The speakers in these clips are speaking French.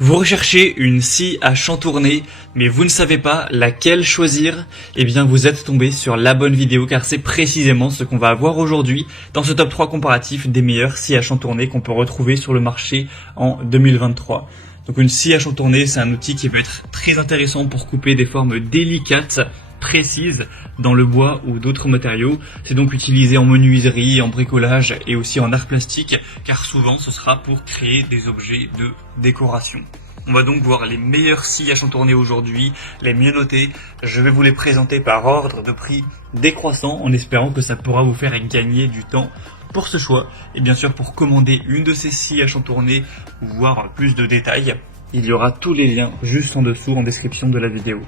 Vous recherchez une scie à chantourner, mais vous ne savez pas laquelle choisir? Eh bien, vous êtes tombé sur la bonne vidéo car c'est précisément ce qu'on va voir aujourd'hui dans ce top 3 comparatif des meilleures scies à chantourner qu'on peut retrouver sur le marché en 2023. Donc une scie à chantourner, c'est un outil qui peut être très intéressant pour couper des formes délicates, précises dans le bois ou d'autres matériaux. C'est donc utilisé en menuiserie, en bricolage et aussi en art plastique car souvent ce sera pour créer des objets de décoration. On va donc voir les meilleures scies à chantourner aujourd'hui, les mieux notées. Je vais vous les présenter par ordre de prix décroissant en espérant que ça pourra vous faire gagner du temps pour ce choix. Et bien sûr, pour commander une de ces scies à chantourner ou voir plus de détails, il y aura tous les liens juste en dessous en description de la vidéo.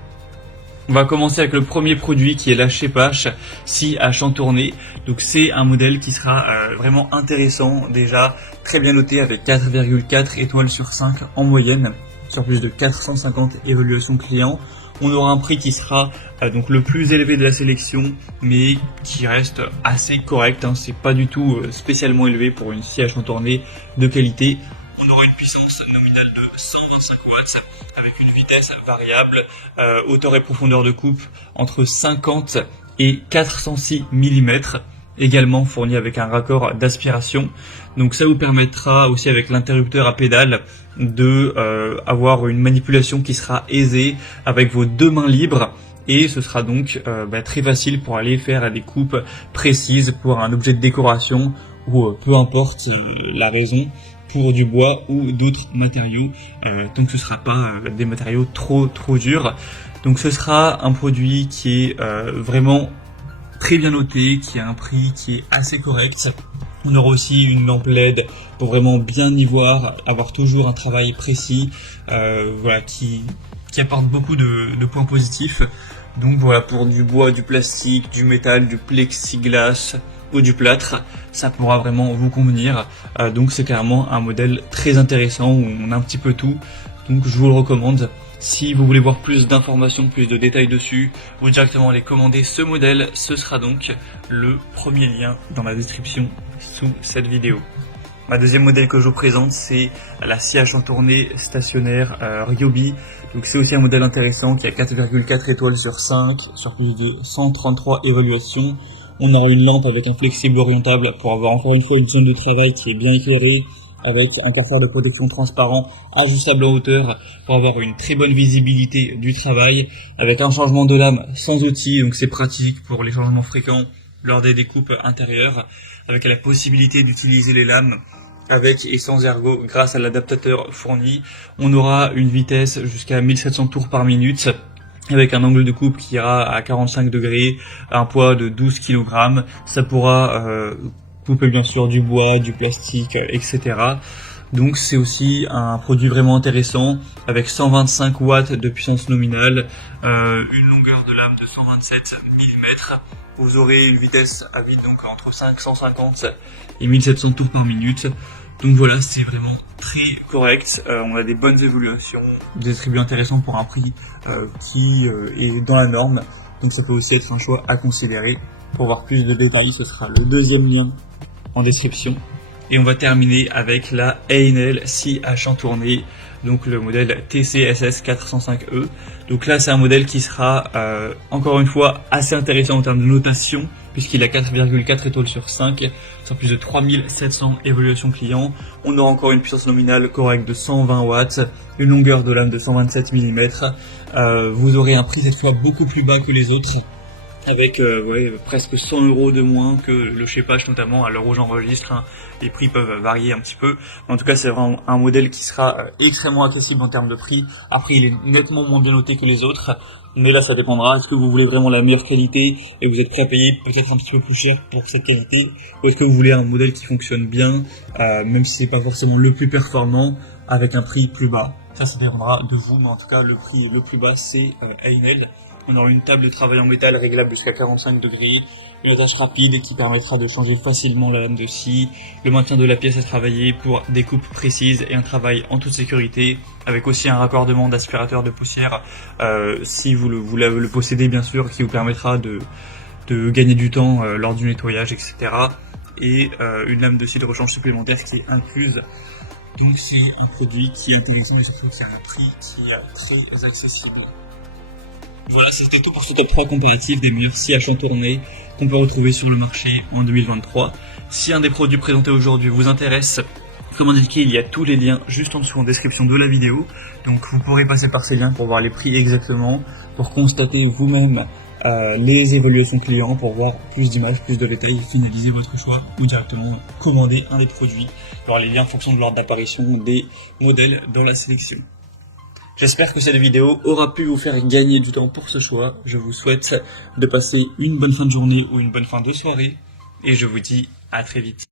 On va commencer avec le premier produit qui est la Schepasch scie à chantourner. Donc c'est un modèle qui sera vraiment intéressant, déjà très bien noté avec 4,4 étoiles sur 5 en moyenne, sur plus de 450 évaluations clients. On aura un prix qui sera donc le plus élevé de la sélection, mais qui reste assez correct, hein. C'est pas du tout spécialement élevé pour une scie à chantourner de qualité. On aura une puissance nominale de 125 watts avec une vitesse variable, hauteur et profondeur de coupe entre 50 et 406 mm, également fourni avec un raccord d'aspiration. Donc ça vous permettra aussi avec l'interrupteur à pédale de avoir une manipulation qui sera aisée avec vos deux mains libres. Et ce sera donc très facile pour aller faire des coupes précises pour un objet de décoration ou peu importe la raison, pour du bois ou d'autres matériaux, tant que ce ne sera pas des matériaux trop durs. Donc ce sera un produit qui est vraiment très bien noté, qui a un prix qui est assez correct. On aura aussi une lampe LED pour vraiment bien y voir, avoir toujours un travail précis, qui apporte beaucoup de points positifs. Donc voilà, pour du bois, du plastique, du métal, du plexiglas ou du plâtre, ça pourra vraiment vous convenir. Donc c'est carrément un modèle très intéressant où on a un petit peu tout. Donc je vous le recommande. Si vous voulez voir plus d'informations, plus de détails dessus, ou directement aller commander ce modèle, ce sera donc le premier lien dans la description sous cette vidéo. Ma deuxième modèle que je vous présente, c'est la scie à chantourner stationnaire Ryobi. Donc c'est aussi un modèle intéressant qui a 4,4 étoiles sur 5, sur plus de 133 évaluations. On aura une lampe avec un flexible orientable pour avoir encore une fois une zone de travail qui est bien éclairée, avec un confort de protection transparent ajustable en hauteur pour avoir une très bonne visibilité du travail, avec un changement de lame sans outil, donc c'est pratique pour les changements fréquents lors des découpes intérieures, avec la possibilité d'utiliser les lames avec et sans ergot grâce à l'adaptateur fourni. On aura une vitesse jusqu'à 1700 tours par minute, avec un angle de coupe qui ira à 45 degrés, un poids de 12 kg. Ça pourra couper bien sûr du bois, du plastique, etc. Donc c'est aussi un produit vraiment intéressant avec 125 watts de puissance nominale, une longueur de lame de 127 mm. Vous aurez une vitesse à vide donc entre 550 et 1700 tours par minute. Donc voilà, c'est vraiment très correct. On a des bonnes évaluations, des attributs intéressants pour un prix qui est dans la norme. Donc ça peut aussi être un choix à considérer. Pour voir plus de détails, ce sera le deuxième lien en description. Et on va terminer avec la Einel scie à chantourner, donc le modèle TCSS 405E. Donc là c'est un modèle qui sera encore une fois assez intéressant en termes de notation, puisqu'il a 4,4 étoiles sur 5, sur plus de 3700 évaluations clients. On aura encore une puissance nominale correcte de 120 watts, une longueur de lame de 127 mm. Vous aurez un prix cette fois beaucoup plus bas que les autres, avec presque 100 € de moins que le Schepasch, notamment à l'heure où j'enregistre, hein. Les prix peuvent varier un petit peu, mais en tout cas c'est vraiment un modèle qui sera extrêmement accessible en termes de prix. Après il est nettement moins bien noté que les autres, mais là ça dépendra. Est-ce que vous voulez vraiment la meilleure qualité et vous êtes prêt à payer peut-être un petit peu plus cher pour cette qualité, ou est-ce que vous voulez un modèle qui fonctionne bien, même si c'est pas forcément le plus performant, avec un prix plus bas? Ça dépendra de vous, mais en tout cas le prix le plus bas c'est Einel. On aura une table de travail en métal réglable jusqu'à 45 degrés, une attache rapide qui permettra de changer facilement la lame de scie, le maintien de la pièce à travailler pour des coupes précises et un travail en toute sécurité, avec aussi un raccordement d'aspirateur de poussière si vous le possédez bien sûr, qui vous permettra de gagner du temps lors du nettoyage, etc. Et une lame de scie de rechange supplémentaire qui est incluse Donc c'est un produit qui est intéressant et surtout c'est un prix qui est très accessible. Voilà, c'était tout pour ce top 3 comparatif des meilleurs scies à chantourner qu'on peut retrouver sur le marché en 2023. Si un des produits présentés aujourd'hui vous intéresse, comme indiqué, il y a tous les liens juste en dessous en description de la vidéo. Donc vous pourrez passer par ces liens pour voir les prix exactement, pour constater vous-même les évaluations clients, pour voir plus d'images, plus de détails, finaliser votre choix ou directement commander un des produits. Alors les liens en fonction de l'ordre d'apparition des modèles dans la sélection. J'espère que cette vidéo aura pu vous faire gagner du temps pour ce choix. Je vous souhaite de passer une bonne fin de journée ou une bonne fin de soirée et je vous dis à très vite.